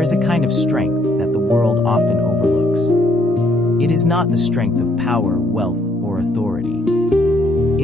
There is a kind of strength that the world often overlooks. It is not the strength of power, wealth, or authority.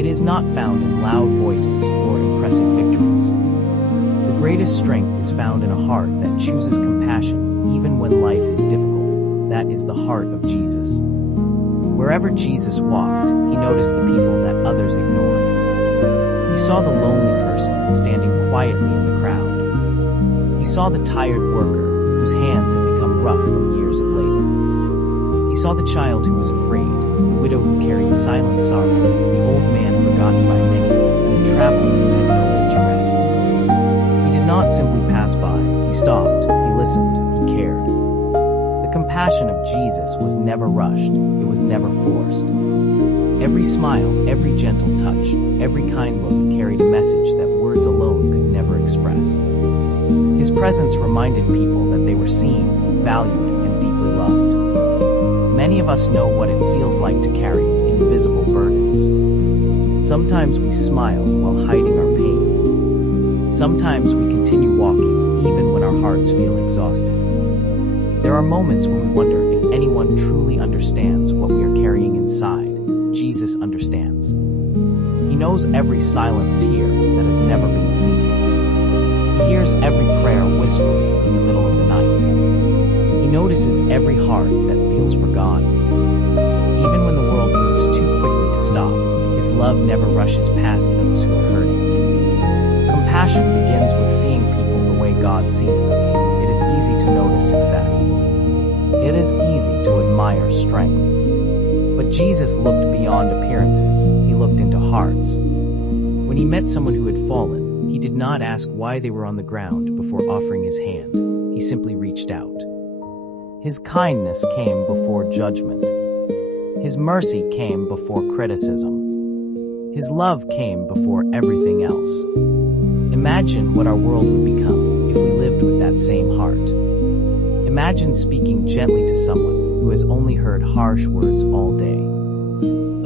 It is not found in loud voices or impressive victories. The greatest strength is found in a heart that chooses compassion even when life is difficult. That is the heart of Jesus. Wherever Jesus walked, he noticed the people that others ignored. He saw the lonely person standing quietly in the crowd. He saw the tired worker whose hands had become rough from years of labor. He saw the child who was afraid, the widow who carried silent sorrow, the old man forgotten by many, and the traveler who had nowhere to rest. He did not simply pass by. He stopped, he listened, he cared. The compassion of Jesus was never rushed, it was never forced. Every smile, every gentle touch, every kind look carried a message that words alone could never express. His presence reminded people that they were seen, valued, and deeply loved. Many of us know what it feels like to carry invisible burdens. Sometimes we smile while hiding our pain. Sometimes we continue walking even when our hearts feel exhausted. There are moments when we wonder if anyone truly understands what we are carrying inside. Jesus understands. He knows every silent tear that has never been seen. He hears every prayer whispering in the middle of the night. He notices every heart that feels forgotten. Even when the world moves too quickly to stop, his love never rushes past those who are hurting. Compassion begins with seeing people the way God sees them. It is easy to notice success. It is easy to admire strength. But Jesus looked beyond appearances. He looked into hearts. When he met someone who had fallen, he did not ask why they were on the ground before offering his hand. He simply reached out. His kindness came before judgment. His mercy came before criticism. His love came before everything else. Imagine what our world would become if we lived with that same heart. Imagine speaking gently to someone who has only heard harsh words all day.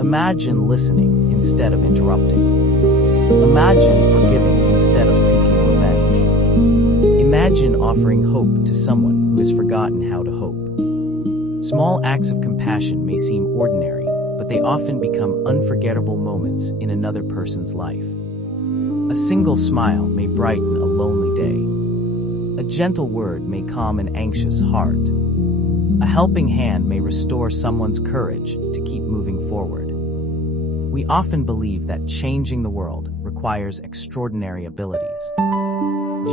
Imagine listening instead of interrupting. Imagine forgiving instead of seeking revenge. Imagine offering hope to someone who has forgotten how to hope. Small acts of compassion may seem ordinary, but they often become unforgettable moments in another person's life. A single smile may brighten a lonely day. A gentle word may calm an anxious heart. A helping hand may restore someone's courage to keep moving forward. We often believe that changing the world requires extraordinary abilities.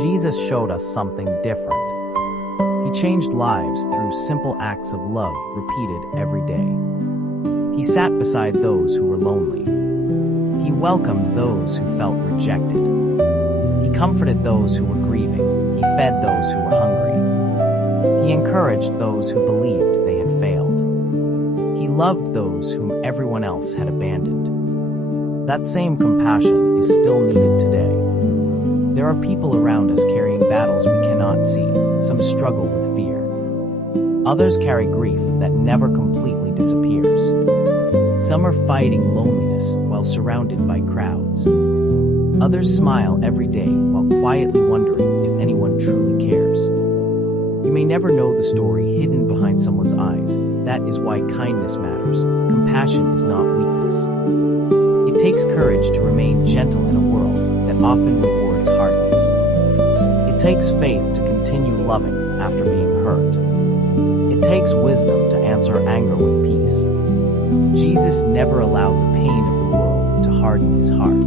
Jesus showed us something different. He changed lives through simple acts of love repeated every day. He sat beside those who were lonely. He welcomed those who felt rejected. He comforted those who were grieving. He fed those who were hungry. He encouraged those who believed they had failed. He loved those whom everyone else had abandoned. That same compassion is still needed today. There are people around us carrying battles we cannot see. Some struggle with fear. Others carry grief that never completely disappears. Some are fighting loneliness while surrounded by crowds. Others smile every day while quietly wondering if anyone truly cares. You may never know the story hidden behind someone's eyes. That is why kindness matters. Compassion is not weakness. It takes courage to remain gentle in a world that often rewards hardness. It takes faith to continue loving after being hurt. It takes wisdom to answer anger with peace. Jesus never allowed the pain of the world to harden his heart.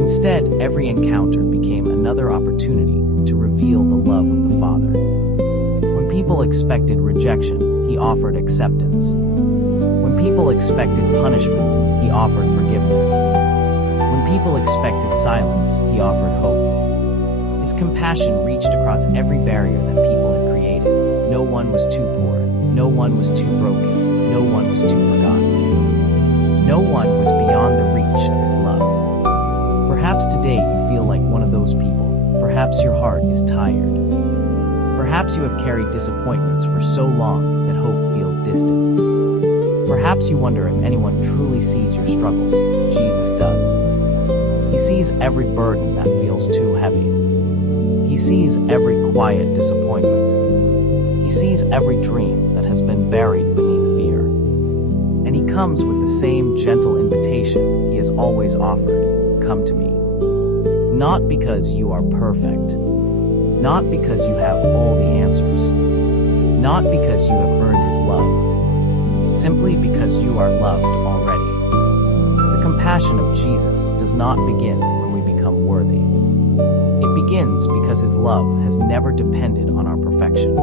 Instead, every encounter became another opportunity to reveal the love of the Father. When people expected rejection, he offered acceptance. When people expected punishment, he offered forgiveness. When people expected silence, he offered hope. His compassion reached across every barrier that people had created. No one was too poor. No one was too broken. No one was too forgotten. No one was beyond the reach of his love. Perhaps today you feel like one of those people. Perhaps your heart is tired. Perhaps you have carried disappointments for so long that hope feels distant. Perhaps you wonder if anyone truly sees your struggles. Jesus does. He sees every burden that feels too heavy. He sees every quiet disappointment. He sees every dream that has been buried beneath fear. And he comes with the same gentle invitation he has always offered: come to me. Not because you are perfect. Not because you have all the answers. Not because you have earned his love. Simply because you are loved already. The compassion of Jesus does not begin when we become worthy. It begins because his love has never depended on our perfection.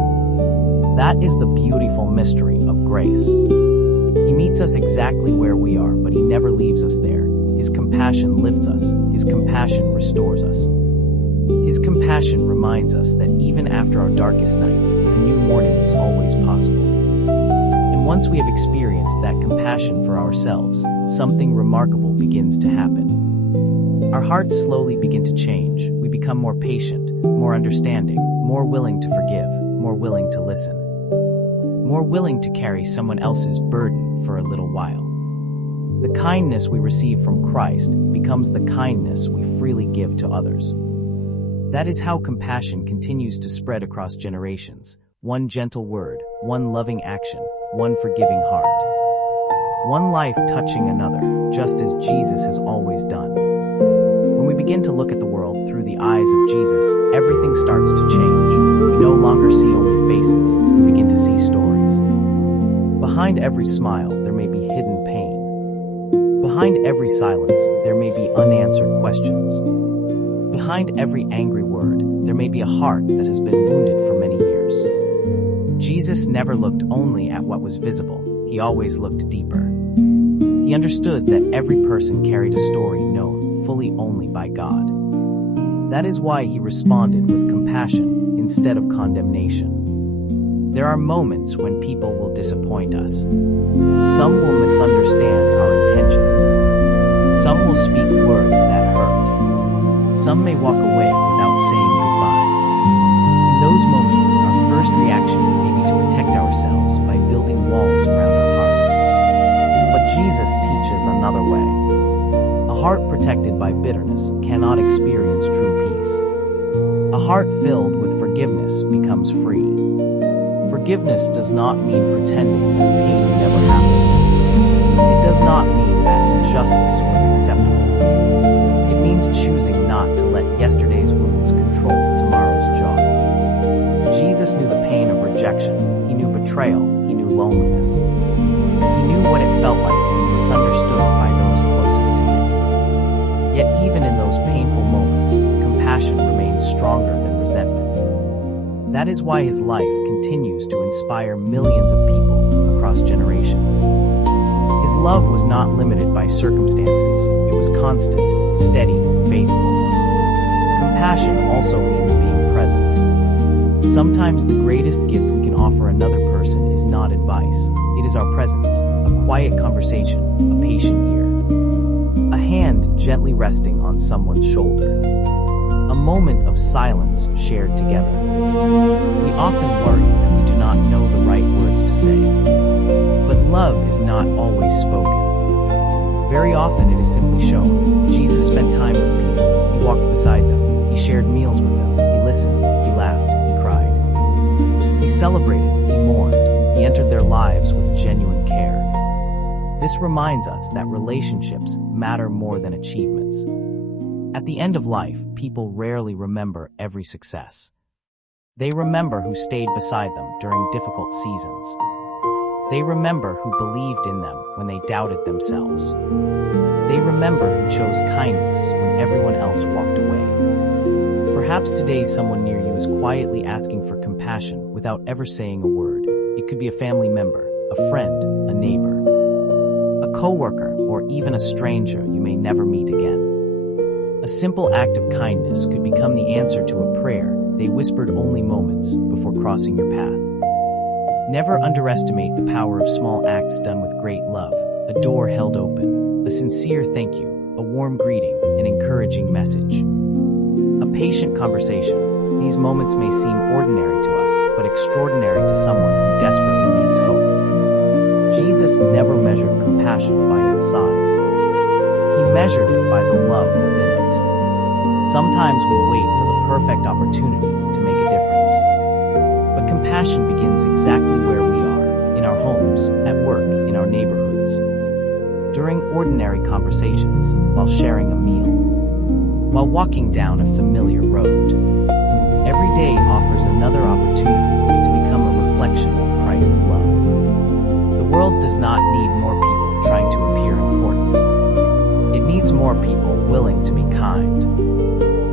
That is the beautiful mystery of grace. He meets us exactly where we are, but he never leaves us there. His compassion lifts us. His compassion restores us. His compassion reminds us that even after our darkest night, a new morning is always possible. And once we have experienced that compassion for ourselves, something remarkable begins to happen. Our hearts slowly begin to change. We become more patient, more understanding, more willing to forgive, more willing to listen, more willing to carry someone else's burden for a little while. The kindness we receive from Christ becomes the kindness we freely give to others. That is how compassion continues to spread across generations. One gentle word, one loving action, one forgiving heart. One life touching another, just as Jesus has always done. When we begin to look at the world through the eyes of Jesus, everything starts to change. We no longer see only faces, we begin to see stories. Behind every smile, there may be hidden pain. Behind every silence, there may be unanswered questions. Behind every angry word, there may be a heart that has been wounded for many years. Jesus never looked only at what was visible, he always looked deeper. He understood that every person carried a story known fully only by God. That is why he responded with compassion instead of condemnation. There are moments when people will disappoint us. Some will misunderstand our intentions. Some will speak words that hurt. Some may walk away without saying goodbye. In those moments, our first reaction may be to protect ourselves by building walls around our hearts. But Jesus teaches another way. A heart protected by bitterness cannot experience true peace. A heart filled with forgiveness becomes free. Forgiveness does not mean pretending that pain never happened. It does not mean that injustice was acceptable. It means choosing not to let yesterday's wounds control tomorrow's joy. Jesus knew the pain of rejection. He knew betrayal. He knew loneliness. He knew what it felt like to be misunderstood by those closest to him. Yet even in those painful moments, compassion remains stronger than resentment. That is why his life continues to inspire millions of people across generations. His love was not limited by circumstances. It was constant, steady, faithful. Compassion also means being present. Sometimes the greatest gift we can offer another person is not advice. It is our presence, a quiet conversation, a patient ear, a hand gently resting on someone's shoulder, a moment of silence shared together. We often worry that we do not know the right words to say. But love is not always spoken. Very often it is simply shown. Jesus spent time with people. He walked beside them. He shared meals with them. He listened. He laughed. He cried. He celebrated. He mourned. He entered their lives with genuine care. This reminds us that relationships matter more than achievements. At the end of life, people rarely remember every success. They remember who stayed beside them during difficult seasons. They remember who believed in them when they doubted themselves. They remember who chose kindness when everyone else walked away. Perhaps today someone near you is quietly asking for compassion without ever saying a word. It could be a family member, a friend, a neighbor, a coworker, or even a stranger you may never meet again. A simple act of kindness could become the answer to a prayer they whispered only moments before crossing your path. Never underestimate the power of small acts done with great love, a door held open, a sincere thank you, a warm greeting, an encouraging message, a patient conversation. These moments may seem ordinary to us, but extraordinary to someone who desperately needs hope. Jesus never measured compassion by its size. He measured it by the love within it. Sometimes we wait for the perfect opportunity to make a difference. But compassion begins exactly where we are, in our homes, at work, in our neighborhoods. During ordinary conversations, while sharing a meal, while walking down a familiar road. Every day offers another opportunity to become a reflection of Christ's love. The world does not need more people trying to appear important. It needs more people willing to be kind.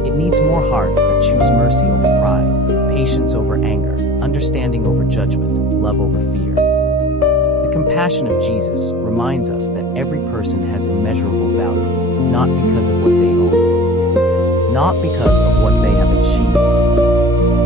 It needs more hearts that choose mercy over pride, patience over anger, understanding over judgment, love over fear. The compassion of Jesus reminds us that every person has immeasurable value, not because of what they own, not because of what they have achieved,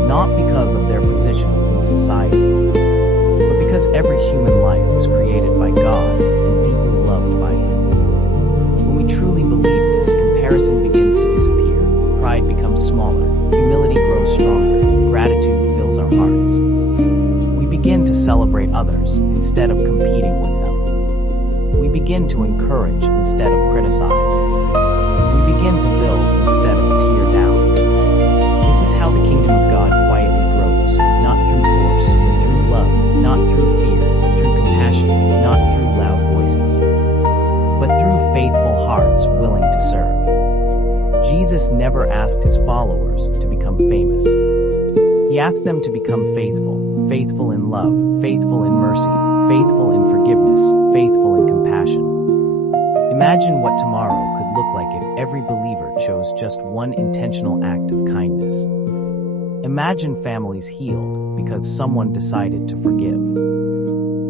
not because of their position in society, but because every human life is created by God and deeply loved by Him. When we truly believe this, comparison begins to disappear, pride becomes smaller, humility grows stronger, and gratitude fills our hearts. We begin to celebrate others instead of competing with them. We begin to encourage instead of criticize. We begin to build instead of tear down. This is how the kingdom of God quietly grows, not through force, but through love, not through fear, but through compassion, not through loud voices, but through faithful hearts willing to serve. Jesus never asked His followers to become famous. He asked them to become faithful, faithful in love, faithful in mercy, faithful in forgiveness, faithful in compassion. Imagine what tomorrow could look like if every believer chose just one intentional act of kindness. Imagine families healed because someone decided to forgive.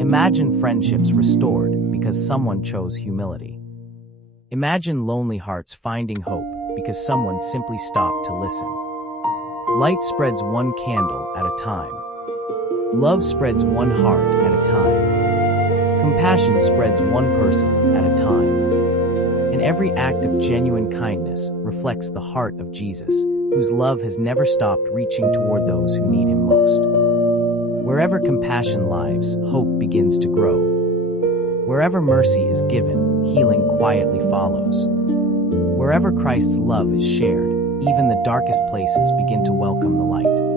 Imagine friendships restored because someone chose humility. Imagine lonely hearts finding hope because someone simply stopped to listen. Light spreads one candle at a time. Love spreads one heart at a time. Compassion spreads one person at a time. And every act of genuine kindness reflects the heart of Jesus, whose love has never stopped reaching toward those who need Him most. Wherever compassion lives, hope begins to grow. Wherever mercy is given, healing quietly follows. Wherever Christ's love is shared, even the darkest places begin to welcome the light.